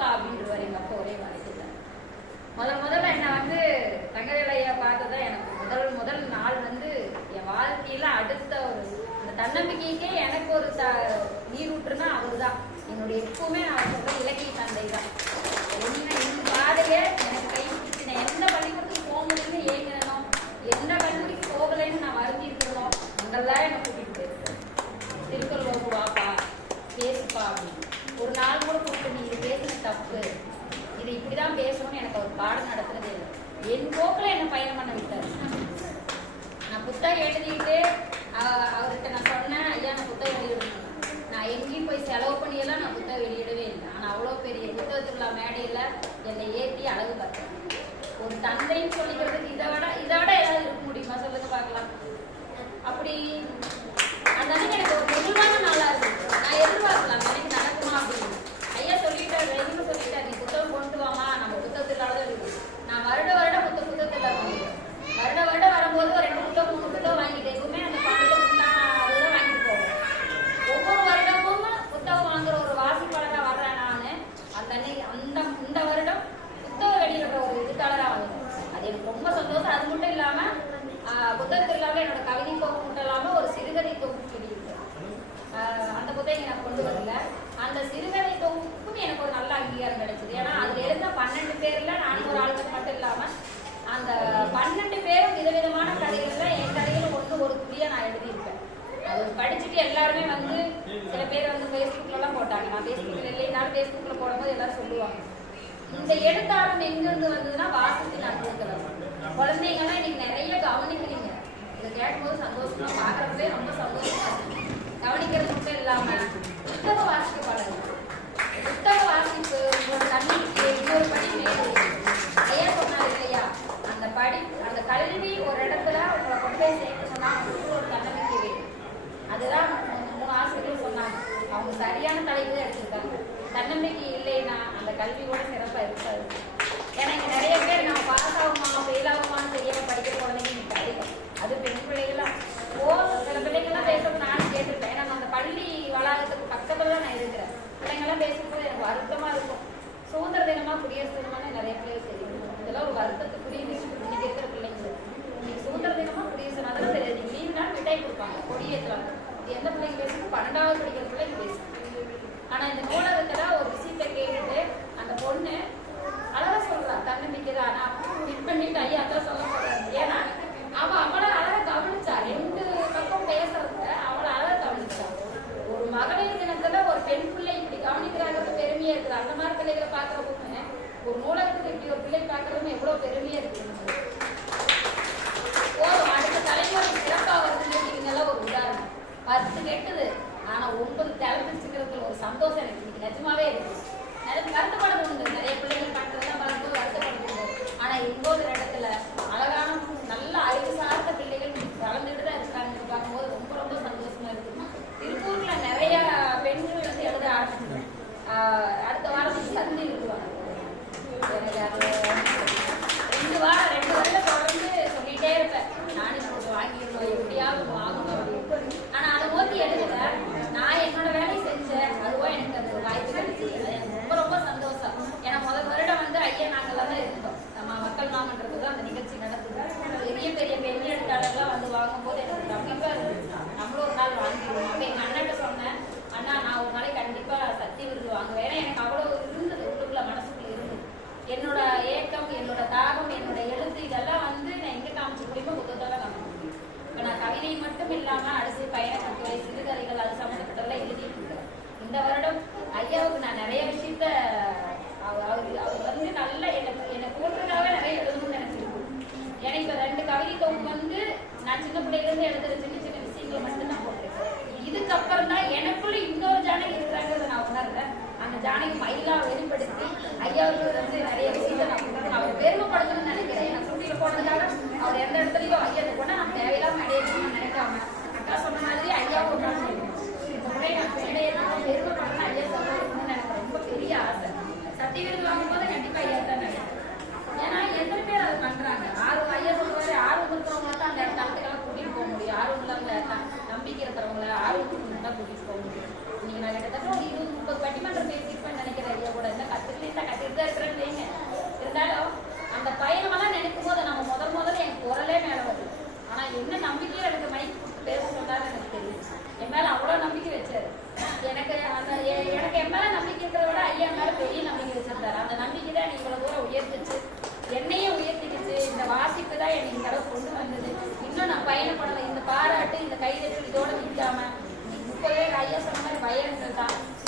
இருப்பா அப்படின்றவாரு எங்க அப்பா ஒரே வார்த்தையில. முதல்ல என்ன வந்து தங்கவேலு ஐயா பார்த்ததான் எனக்கு முதல் நாள் வந்து என் வாழ்க்கையில அடுத்த ஒரு அந்த தன்னம்பிக்கைக்கே எனக்கு ஒரு நீரூற்றுனா அவர் தான். என்னுடைய எப்பவுமே நான் சொல்ற இலக்கிய தந்தை தான். இந்த பாதைய எனக்கு கை பிடிச்சி நான் எந்த பள்ளிக்கூடத்துக்கு போக முடியும்னு ஏங்கணும், எந்த கல்லூரிக்கு போகலைன்னு நான் வருந்தி இருக்கணும், அங்கெல்லாம் என்னை கூட்டிட்டு போயிருக்கேன். திருக்குறள் வாப்பா பேசுப்பா அப்படின்னு ஒரு நாள் கூட கூப்பிட்டு நீ இது பேசுன தப்பு, இது இப்படிதான் பேசணும்னு எனக்கு அவர் பாடம் நடத்துறதே இல்லை. என் போக்கில் என்ன பயணம் பண்ண விட்டாரு. நான் புத்தகம் எழுதிட்டு அவர்கிட்ட நான் சொன்னேன், ஐயா நான் புத்தகம் வெளியிடணும். நான் எங்கேயும் போய் செலவு பண்ணியெல்லாம் நான் புத்தகம் வெளியிடவே இல்லை. ஆனால் அவ்வளோ பெரிய புத்தக திருவிழா மேடையில் என்னை ஏற்றி அழகு பார்த்தேன். ஒரு தந்தைன்னு சொல்லிக்கிறதுக்கு இதை விட ஏதாவது இருக்க முடியுமா சொல்லுங்க பார்க்கலாம். அப்படி அந்த எனக்கு ஒரு நெகிழ்வான நாளா இருக்கு. நான் எதிர்பார்க்கலாம் எனக்கு நடக்குமா அப்படின்னு. ஐயா சொல்லிட்டாரு, எதுவும் சொல்லிட்டாரு, நீ புத்தகம் கொண்டு வாமா, நம்ம புத்தகத்திலாத இருக்கு. நான் வருடம் புத்தகத்தில் வருடம் வரும்போது ஒரு 2 புத்தகம் 3 புத்தகம் வாங்கிட்டேன். எதுவுமே அந்த புத்தகம் அதுதான் வாங்கிட்டு போவேன். ஒவ்வொரு வருடமும் புத்தகம் வாங்குற ஒரு வாசிப்பாளராக வர்றேன் நான். இந்த வருடம் புத்தகம் வெளியிடுற ஒரு எழுத்தாளராக வாங்குறேன். அது எனக்கு ரொம்ப சந்தோஷம். அது மட்டும் இல்லாம புத்தகத்தில் இல்லாமல் என்னோட கவிதை தொகுப்பு மட்டும் இல்லாமல் ஒரு சிறுகதை தொகுப்பு வெளியிட்டு அந்த புத்தகம் எனக்கு கொண்டு வரல. அந்த சிறுகதை தொகுப்புக்கும் எனக்கு ஒரு நல்ல அங்கீகாரம் கிடைச்சது. ஏன்னா அதுல இருந்த 12 பேர்ல நான் ஒரு ஆளுக்கு மட்டும் இல்லாம அந்த 12 பேரும் விதவிதமான கதைகள்ல என் கதைகள் ஒரு துளியா நான் எழுதியிருப்பேன். அது படிச்சுட்டு எல்லாருமே வந்து சில பேர் வந்து ஃபேஸ்புக்ல எல்லாம் போட்டாங்க. நான் ஃபேஸ்புக்ல இல்லைனாலும் ஃபேஸ்புக்ல போடும்போது எல்லாரும் சொல்லுவாங்க, இந்த எழுத்தாளம் எங்கிருந்து வந்ததுன்னா வாசித்து நடந்துக்கலாம். குழந்தைங்கலாம் இன்னைக்கு நிறைய கவனிக்கிறீங்க. இதை கேட்கும்போது சந்தோஷமா, பார்க்கறப்பே ரொம்ப சந்தோஷமா இருக்கு. கவனிக்கிறது மட்டும் இல்லாம புத்தக வாசிக்க பழகுங்க. புத்தக வாசிப்பு உங்களோட தண்ணிக்கு இன்னொரு படி மேலும். ஐயா சொன்னாரு இல்லையா, அந்த கல்வி ஒரு இடத்துல உங்களை கொண்டு போய் சேர்க்கணும்னா ஒரு தன்னம்பிக்கை வேணும். அதுதான் 3 ஆசிரியர்கள் சொன்னாங்க. அவங்க சரியான தலைப்பு தான் எடுத்திருக்காங்க. தன்னம்பிக்கை இல்லைன்னா அந்த கல்வி கூட சிறப்பாக இருக்காது. ஏன்னா இங்கே நிறைய பேர் நம்ம பாஸ் ஆகுமா ஃபெயில் ஆகுமான்னு தெரியாம படிக்கிற குழந்தைங்க இன்னைக்கு அதிகம். அது பெண் பிள்ளைகள்லாம் சில பிள்ளைங்கள்லாம் பேசுறது நானும் கேட்டிருக்கேன். ஏன்னா அந்த பள்ளி வளாகத்துக்கு பக்கத்துல தான் நான் இருக்கிறேன். பிள்ளைங்கள்லாம் பேசும்போது எனக்கு வருத்தமா இருக்கும். சுதந்திர தினமா குடியரசு தினமான நிறைய பிள்ளைகள் தெரியும். இதெல்லாம் ஒரு வருத்தத்துக்குரிய விஷயம். இன்னைக்கு இருக்கிற பிள்ளைங்களுக்கு இன்னைக்கு சுதந்திர தினமா குடியரசு அதெல்லாம் தெரியாது. இன்னைக்கு லீவ் நாள் மிட்டாய் கொடுப்பாங்க, கொடியேற்றுவாங்க. எந்த பிள்ளைங்க பேசுறது 12வது படிக்கிற பிள்ளைங்க பேசும். ஆனா இந்த நூலகத்துல ஒரு விஷயத்தை கேட்டுட்டு அந்த பொண்ணு அழகா சொல்றா, தன்னம்பிக்கை தான். நான் ஹிட் பண்ணிட்டு ஐயா அதான் சொல்ல போறாரு. ஏன்னா அவளை அழகா கவனிச்சா. 2 பக்கம் பேசுறத அவளை அழகா கவனிச்சா. ஒரு மகளிர் தினத்துல ஒரு பெண் பிள்ளை இப்படி கவனிக்கிறாங்க, பெருமையா இருக்குது. அந்த மாதிரி பிள்ளைகளை பாக்குறதுமே ஒரு நூலகத்துக்கு இப்படி ஒரு பிள்ளை பாக்குறதுமே எவ்வளவு பெருமையா இருக்கு. போதும் அடுத்த தலைமுறை சிறப்பா வருதுன்னு ஒரு உதாரணம். 10 கெட்டுது ஆனா 9 தலைப்பிச்சுக்கிறதுல ஒரு சந்தோஷம் எனக்கு இன்னைக்கு நிஜமாவே இருக்கு. வருத்தப்படுறது உண்டு, நிறைய பிள்ளைகள் பண்றதுலாம் பார்க்கும்போது வருத்தப்படுறது. ஆனா இன்னொரு இடத்துல அழகான நல்ல அறிவு சார்ந்த பிள்ளைகள் வளர்ந்துட்டு தான் இருக்காங்க. பார்க்கும்போது ரொம்ப ரொம்ப சந்தோஷமா இருக்கு. திருப்பூர்ல நிறைய பெண்கள் வந்து எழுத ஆரம்பிச்சிருக்கேன். அடுத்த வாரம் சந்தி இருக்குவாங்க. எனக்கு அது 2 வருடம் தொடர்ந்து சொல்லிட்டே இருப்பேன். நானும் கொஞ்சம் வாங்கிடணும், எப்படியாவது வாங்கணும் அப்படின்னு. ஆனா அதை நோக்கி எழுதல. நான் என்னோட வேலையை செஞ்சேன். அதுவா எனக்கு அது வாய்ப்பு கிடைச்சது. எனக்கு ரொம்ப ரொம்ப சந்தோஷம். ஏன்னா முதல் வருடம் வந்து ஐயா நாங்கள்லாம் தான் இருந்தோம். நம்ம மக்கள் மாமன்றது தான் அந்த நிகழ்ச்சி நடக்குது. பெரிய பெண் எழுத்தாளர்லாம் வந்து வாங்கும்போது எனக்கு கண்டிப்பா இருந்துச்சு. நம்மளும் ஒரு நாள் வாங்கிடுவோம். அப்போ எங்க அண்ணன்ட்ட சொன்னேன், அண்ணா நான் ஒரு நாளைக்கு கண்டிப்பா சக்தி விருது வாங்குவேன். ஏன்னா எனக்கு அவ்வளோ இருந்தது, உள்ளுக்குள்ள மனசுக்குள்ள இருந்தது. என்னோட ஏக்கம், என்னோட தாகம், என்னோட எழுத்து இதெல்லாம் வந்து நான் எங்க காமிச்சு முடியுமோ புத்தகத்தால காமிக்க முடியும். இப்போ நான் கவிதை மட்டும் இல்லாம அரசு பயண கட்டுரை, சிறுகதைகள் அது சம்மந்தப்பட்டதெல்லாம் எழுதிட்டு இருக்கிறேன். இந்த வருடம் ஐயாவுக்கு நான் நிறைய விஷயத்த அவர் வந்து நல்ல என்னை போட்டுறதுக்காக நிறைய எழுதணும்னு நினைச்சிருக்கேன். எனக்கு இப்போ 2 கவிதை தொகுப்பு வந்து நான் சின்ன பிள்ளையிலேருந்து எழுதுற சின்ன சின்ன விஷயங்களை மட்டும்தான் போட்டிருக்கேன். இதுக்கப்புறம் தான் எனக்குள்ள இன்னொரு ஜானகி இருக்கிறாங்கிறத நான் உணர்றேன். அந்த ஜானகி மயிலா வெளிப்படுத்தி ஐயாவுக்கு வந்து நிறைய விஷயத்தை அவர் பெருமைப்படுத்தணும்னு நினைக்கிறேன். நான் சுட்டியில போனதுக்காக அவர் எந்த இடத்துலையும் ஐயா போனா நான் தேவையில்லாம அடையணும்னு நினைக்காம அக்கா சொன்ன மாதிரி ஐயாவும் இந்த முறை நான் பெருமைப்படணும் ஐயா சொல்லணும்னு எனக்கு ரொம்ப பெரிய ஆசை. சக்தி விருது வாங்கும்போது கண்டிப்பா ஐயா தான் நினைக்கிறேன். ஏன்னா எத்தனை பேர் அதை பண்றாங்க. ஐயா சொல்லுவாரு, ஆர்வம் இருக்கிறவங்க தான் அந்த தளத்துக்கெல்லாம் கூட்டிட்டு போக முடியும். ஆர்வம் இல்லாம நம்பிக்கை இருக்கிறவங்கள ஆர்வம் தான் கூட்டிட்டு போக முடியும். நீங்க நான் கிட்டத்தட்ட ஒரு 20-30 பட்டிமன்றம் பேசியிருப்பேன்னு நினைக்கிறேன். ஐயா கூட இந்த கத்துக்கிட்டே பையன்